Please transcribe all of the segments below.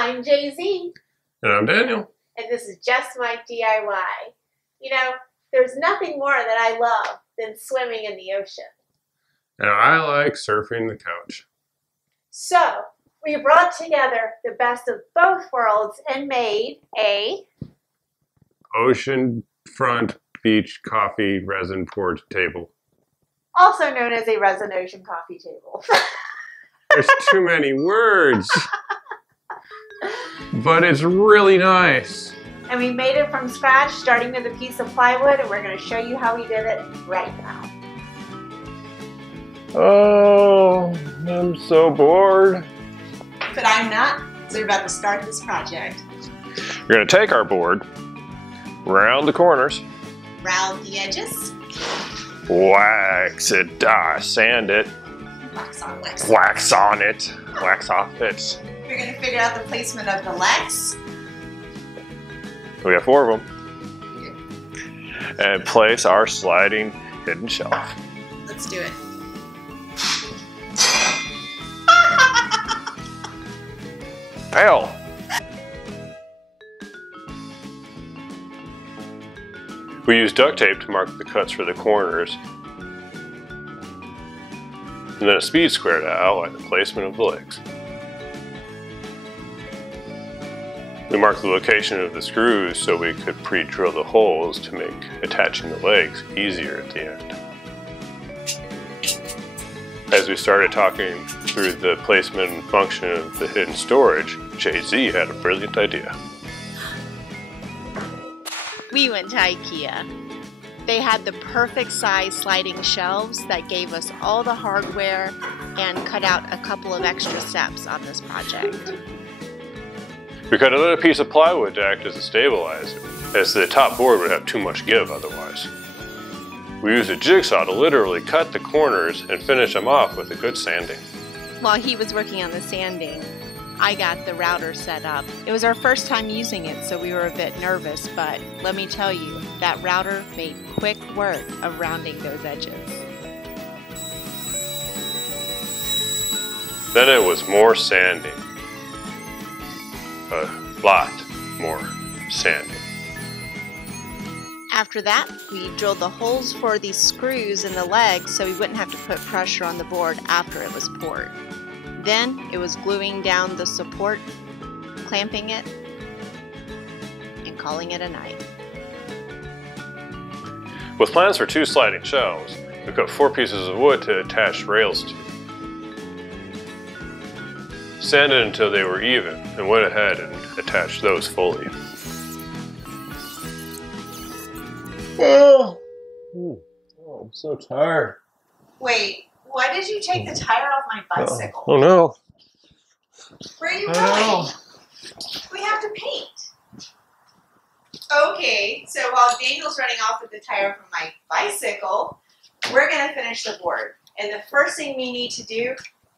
I'm Jay-Z. And I'm Daniel. And this is Just My DIY. You know, there's nothing more that I love than swimming in the ocean. And I like surfing the couch. So, we brought together the best of both worlds and made a oceanfront beach coffee resin poured table. Also known as a resin ocean coffee table. There's too many words. But it's really nice. And we made it from scratch, starting with a piece of plywood, and we're going to show you how we did it right now. Oh, I'm so bored. But I'm not, so we're about to start this project. We're going to take our board, round the corners, Round the edges. wax it, sand it, Wax on, wax off. wax on it, wax off it. We're going to figure out the placement of the legs. We have 4 of them. And place our sliding hidden shelf. Let's do it. Fail! We use duct tape to mark the cuts for the corners. And then a speed square to outline the placement of the legs. We marked the location of the screws so we could pre-drill the holes to make attaching the legs easier at the end. As we started talking through the placement and function of the hidden storage, Jay-Z had a brilliant idea. We went to Ikea. They had the perfect size sliding shelves that gave us all the hardware and cut out a couple of extra steps on this project. We cut another piece of plywood to act as a stabilizer, as the top board would have too much give otherwise. We used a jigsaw to literally cut the corners and finish them off with a good sanding. While he was working on the sanding, I got the router set up. It was our first time using it, so we were a bit nervous, but let me tell you, that router made quick work of rounding those edges. Then it was more sanding. A lot more sanding. After that, we drilled the holes for these screws in the legs so we wouldn't have to put pressure on the board after it was poured. Then it was gluing down the support, clamping it, and calling it a night. With plans for 2 sliding shelves, we cut 4 pieces of wood to attach rails to. Sanded until they were even, and went ahead and attached those fully. Oh, I'm so tired. Wait, why did you take the tire off my bicycle? Oh no. Where are you going? We have to paint. Okay, so while Daniel's running off with the tire from my bicycle, we're going to finish the board. And the first thing we need to do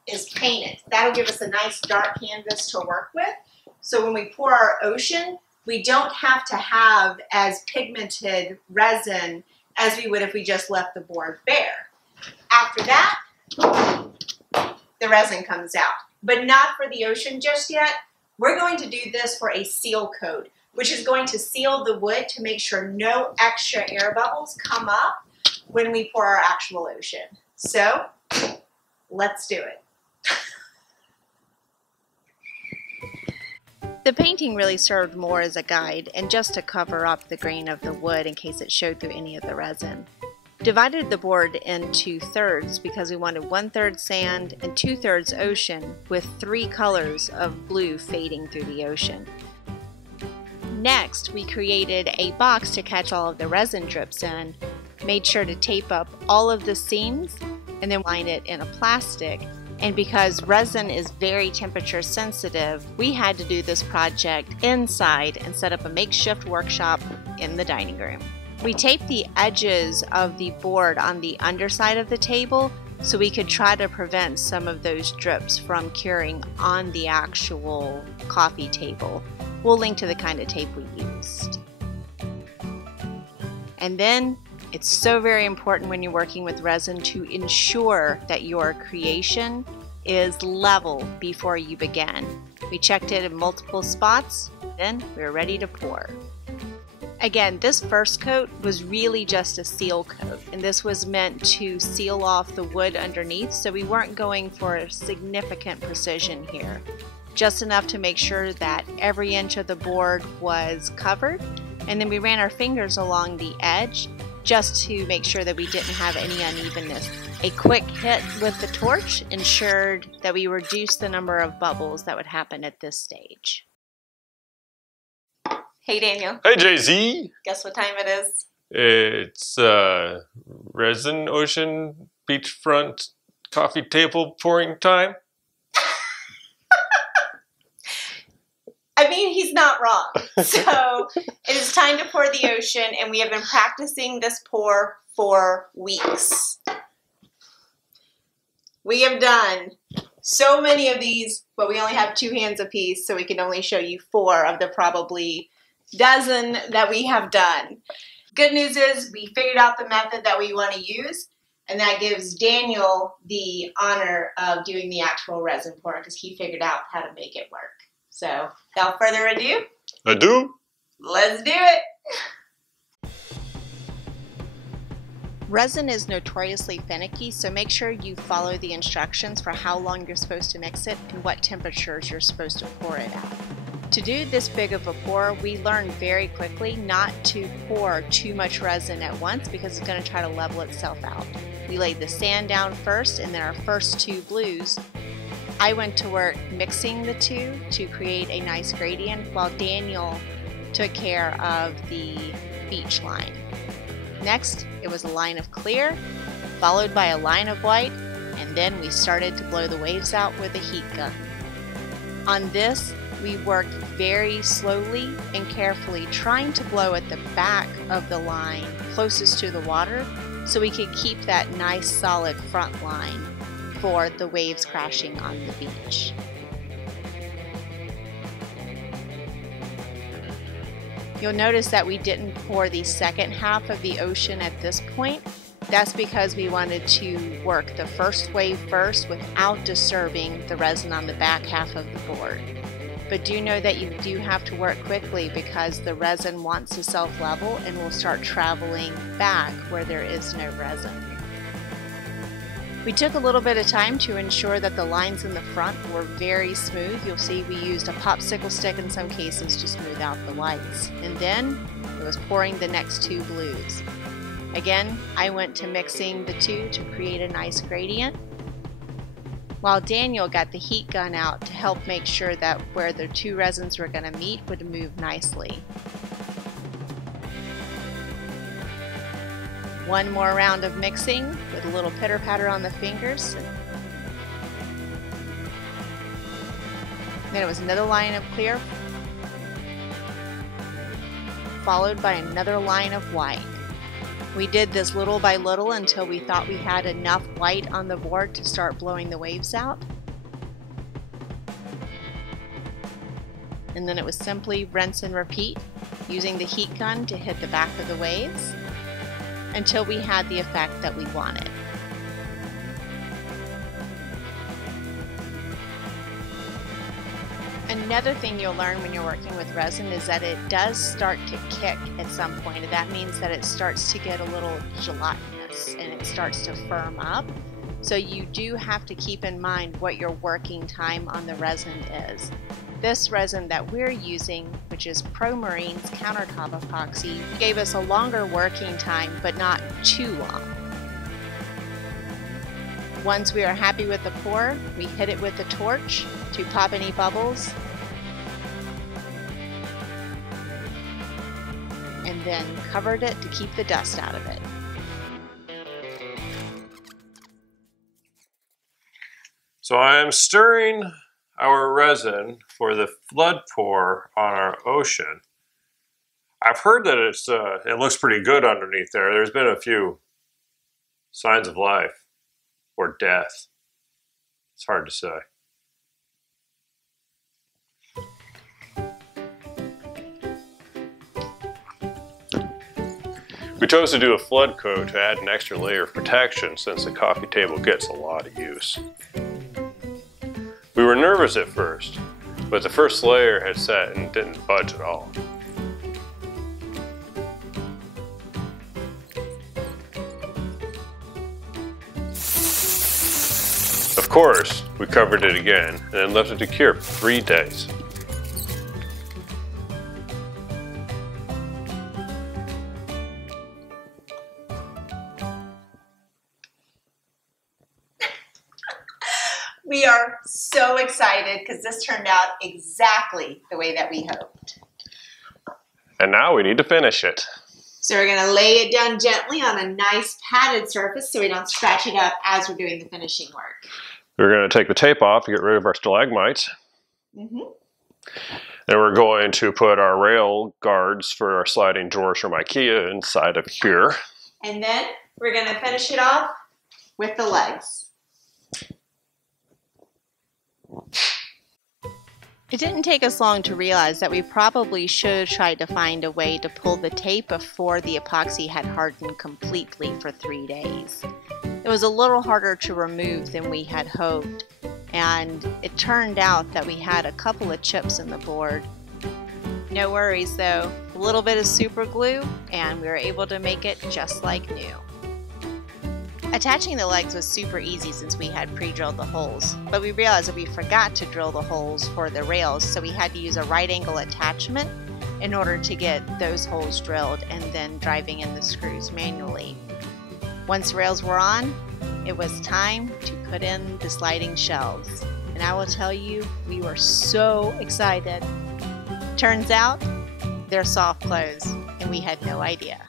is paint it. That'll give us a nice dark canvas to work with. So when we pour our ocean, we don't have to have as pigmented resin as we would if we just left the board bare. After that, the resin comes out. But not for the ocean just yet. We're going to do this for a seal coat, which is going to seal the wood to make sure no extra air bubbles come up when we pour our actual ocean. So, let's do it. The painting really served more as a guide and just to cover up the grain of the wood in case it showed through any of the resin. Divided the board into thirds because we wanted 1/3 sand and 2/3 ocean with 3 colors of blue fading through the ocean. Next, we created a box to catch all of the resin drips in, made sure to tape up all of the seams, and then line it in a plastic. And because resin is very temperature sensitive, we had to do this project inside and set up a makeshift workshop in the dining room. We taped the edges of the board on the underside of the table so we could try to prevent some of those drips from curing on the actual coffee table. We'll link to the kind of tape we used. And then it's so very important when you're working with resin to ensure that your creation is level before you begin. We checked it in multiple spots, then we were ready to pour. Again, this first coat was really just a seal coat, and this was meant to seal off the wood underneath, so we weren't going for significant precision here. Just enough to make sure that every inch of the board was covered, and then we ran our fingers along the edge just to make sure that we didn't have any unevenness. A quick hit with the torch ensured that we reduced the number of bubbles that would happen at this stage. Hey Daniel. Hey Jay-Z! Guess what time it is? It's Resin Ocean Beachfront Coffee Table Pouring time. I mean, he's not wrong. So it is time to pour the ocean, and we have been practicing this pour for weeks. We have done so many of these, but we only have 2 hands apiece, so we can only show you 4 of the probably dozen that we have done. Good news is we figured out the method that we want to use, and that gives Daniel the honor of doing the actual resin pour because he figured out how to make it work. So without further ado, let's do it. Resin is notoriously finicky, so make sure you follow the instructions for how long you're supposed to mix it and what temperatures you're supposed to pour it at. To do this big of a pour, we learned very quickly not to pour too much resin at once because it's going to try to level itself out. We laid the sand down first, and then our first 2 blues. I went to work mixing the 2 to create a nice gradient while Daniel took care of the beach line. Next, it was a line of clear, followed by a line of white, and then we started to blow the waves out with a heat gun. On this, we worked very slowly and carefully, trying to blow at the back of the line closest to the water so we could keep that nice solid front line for the waves crashing on the beach. You'll notice that we didn't pour the second half of the ocean at this point. That's because we wanted to work the first wave first without disturbing the resin on the back half of the board. But do know that you do have to work quickly because the resin wants to self-level and will start traveling back where there is no resin. We took a little bit of time to ensure that the lines in the front were very smooth. You'll see we used a popsicle stick in some cases to smooth out the whites. And then it was pouring the next 2 blues. Again, I went to mixing the 2 to create a nice gradient, while Daniel got the heat gun out to help make sure that where the 2 resins were going to meet would move nicely. One more round of mixing with a little pitter-patter on the fingers. Then it was another line of clear, followed by another line of white. We did this little by little until we thought we had enough white on the board to start blowing the waves out. And then it was simply rinse and repeat, using the heat gun to hit the back of the waves until we had the effect that we wanted. Another thing you'll learn when you're working with resin is that it does start to kick at some point, and that means that it starts to get a little gelatinous and it starts to firm up. So you do have to keep in mind what your working time on the resin is. This resin that we're using, which is ProMarine's countertop epoxy, gave us a longer working time, but not too long. Once we are happy with the pour, we hit it with the torch to pop any bubbles, and then covered it to keep the dust out of it. So I am stirring our resin for the flood pour on our ocean. I've heard that it looks pretty good underneath there. There's been a few signs of life or death. It's hard to say. We chose to do a flood coat to add an extra layer of protection since the coffee table gets a lot of use. We were nervous at first, but the first layer had set and didn't budge at all. Of course, we covered it again and then left it to cure for 3 days. We are so excited because this turned out exactly the way that we hoped. And now we need to finish it. So we're going to lay it down gently on a nice padded surface so we don't scratch it up as we're doing the finishing work. We're going to take the tape off to get rid of our stalagmites. And we're going to put our rail guards for our sliding drawers from Ikea inside of here. And then we're going to finish it off with the legs. It didn't take us long to realize that we probably should have tried to find a way to pull the tape before the epoxy had hardened completely for 3 days. It was a little harder to remove than we had hoped, and it turned out that we had a couple of chips in the board. No worries though, a little bit of super glue and we were able to make it just like new. Attaching the legs was super easy since we had pre-drilled the holes, but we realized that we forgot to drill the holes for the rails, so we had to use a right angle attachment in order to get those holes drilled and then driving in the screws manually. Once rails were on, it was time to put in the sliding shelves. And I will tell you, we were so excited. Turns out, they're soft close, and we had no idea.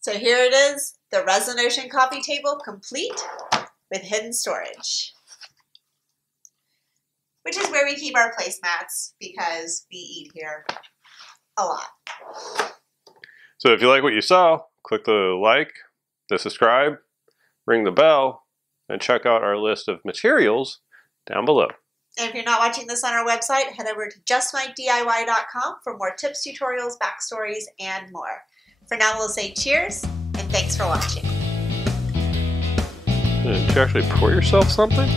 So here it is, the Resin Ocean coffee table complete with hidden storage. Which is where we keep our placemats because we eat here a lot. So if you like what you saw, click the like, the subscribe, ring the bell, and check out our list of materials down below. And if you're not watching this on our website, head over to justmydiy.com for more tips, tutorials, backstories, and more. For now, we'll say cheers, and thanks for watching. Did you actually pour yourself something?